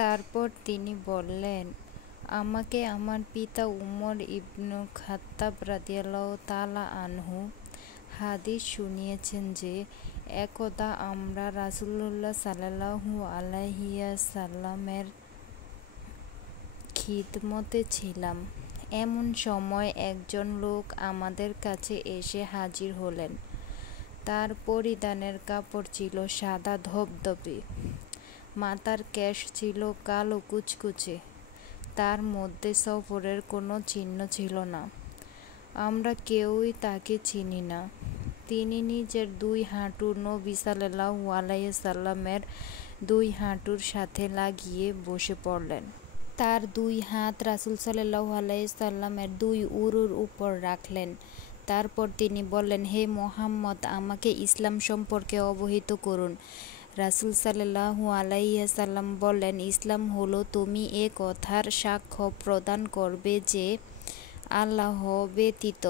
তারপর তিনি বললেন, আমাকে আমার পিতা উমর ইবনুল খাত্তাব রাদিয়াল্লাহু তাআলা আনহু হাদিস শুনিয়েছেন যে, একদা আমরা রাসূলুল্লাহ সাল্লাল্লাহু আলাইহি ওয়াসাল্লামের খিদমতে ছিলাম। এমন সময় একজন লোক আমাদের কাছে এসে হাজির হলেন। তার পরিধানের কাপড় ছিল সাদা ধবধবে, মাথার কেশ ছিল কালো কুচকুচে, তার মধ্যে সফরের কোনো চিহ্ন ছিল না। আমরা কেউই তাকে চিনি না। তিনি নিজের দুই হাঁটু নবী সাল্লাল্লাহু আলাইহি ওয়াসাল্লামের দুই হাঁটুর সাথে লাগিয়ে বসে পড়লেন। তার দুই হাত রাসূল সাল্লাল্লাহু আলাইহি ওয়াসাল্লামের দুই উরুর উপর রাখলেন। তারপর তিনি বললেন, হে মুহাম্মদ, আমাকে ইসলাম সম্পর্কে অবহিত করুন। রাসূল সাল্লাল্লাহু আলাইহি ওয়াসাল্লাম বললেন, ইসলাম হলো তুমি এ কথার সাক্ষ্য প্রদান করবে যে আল্লাহ ব্যতীত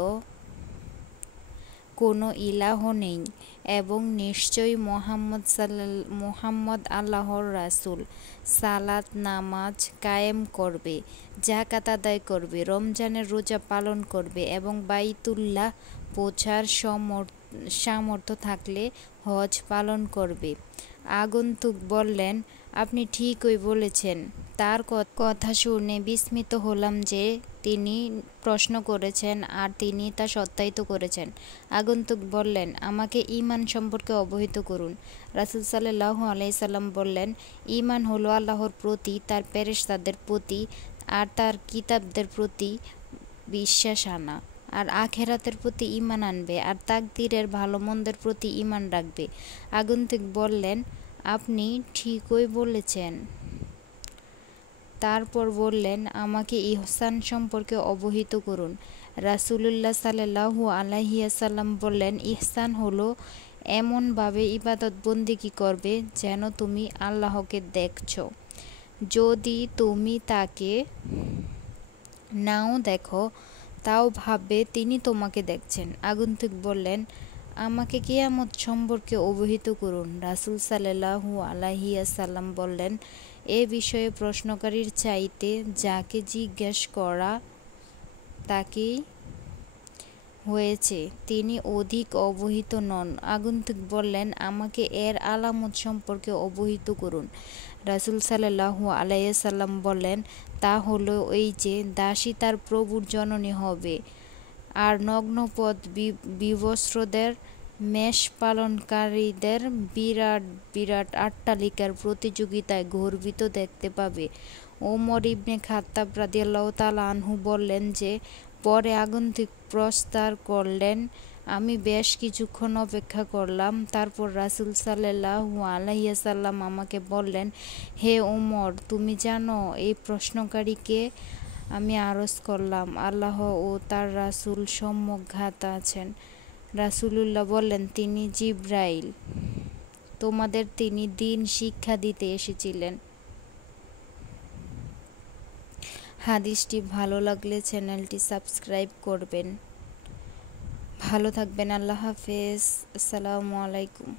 কোনো ইলাহ নেই এবং নিশ্চয়ই মুহাম্মদ আল্লাহর রাসূল। সালাত নামাজ কায়েম করবে, যাকাত আদায় করবে, রমজানের রোজা পালন করবে এবং বাইতুল্লাহ পৌঁছার সামর্থ্য থাকলে হজ পালন করবে। আগন্তুক বললেন, আপনি ঠিকই বলেছেন। তার কথা শুনে বিস্মিত হলাম যে তিনি প্রশ্ন করেছেন আর তিনি তা সত্যায়িত করেছেন। আগন্তুক বললেন, আমাকে ঈমান সম্পর্কে অবহিত করুন। রাসূল সাল্লাল্লাহু আলাইহি সাল্লাম বললেন, ঈমান হলো আল্লাহর প্রতি, তার ফেরেশতাদের প্রতি আর তার কিতাবদের প্রতি বিশ্বাস আনা, আর আখিরাতের প্রতি ঈমান আনবে, আর তাকদীরের ভালো মন্দের প্রতি ঈমান রাখবে। আগন্তুক বললেন, আপনি ঠিকই বলেছেন। তারপর বললেন, আমাকে ইহসান সম্পর্কে অবহিত করুন। রাসূলুল্লাহ সাল্লাল্লাহু আলাইহি ওয়াসাল্লাম বললেন, ইহসান হলো এমনভাবে ইবাদত বন্দেগী করবে যেন তুমি আল্লাহকে দেখছো, যদি তুমি তাকে নাও দেখো তাও ভাববে তিনি তোমাকে দেখছেন। আগন্তুক বললেন, আমাকে কিয়ামত সম্পর্কে অবহিত করুন। রাসূল সাল্লাল্লাহু আলাইহি ওয়াসাল্লাম বললেন, এ বিষয়ে প্রশ্নকারীর চাইতে যাকে জিজ্ঞেস করা তাকেই হয়েছে, তিনি অধিক অবহিত নন। আগন্তুক বললেন, আমাকে এর আলামত সম্পর্কে অবহিত করুন। রাসূল সাল্লাল্লাহু আলাইহি ওয়াসাল্লাম বললেন, তা হলো এই যে, দাসী তার প্রভুর জননী হবে, আর নগ্নপদ বিবস্ত্রদের মেষ পালনকারীদের বিরাট বিরাট অট্টালিকার প্রতিযোগিতায় গর্বিত দেখতে পাবে। ওমর ইবনে খাত্তাব রাদিয়াল্লাহু তাআলা আনহু বললেন যে, পরে আগন্তুক প্রস্তার করলেন, আমি বেশ কিছুক্ষণ অপেক্ষা করলাম। তারপর রাসূল সাল্লাল্লাহু আলাইহি ওয়াসাল্লাম আমাকে বললেন, হে ওমর, তুমি জানো এই প্রশ্নকারীকে? আমি আরজ করলাম, আল্লাহ ও তার রাসূল সম্মুখঘাত আছেন। রাসূলুল্লাহ বললেন, তিনি জিবরাইল, তোমাদের তিনি দ্বীন শিক্ষা দিতে এসেছিলেন। হাদিসটি ভালো লাগলে চ্যানেলটি সাবস্ক্রাইব করবেন। ভালো থাকবেন। আল্লাহ হাফেজ। আসসালামু আলাইকুম।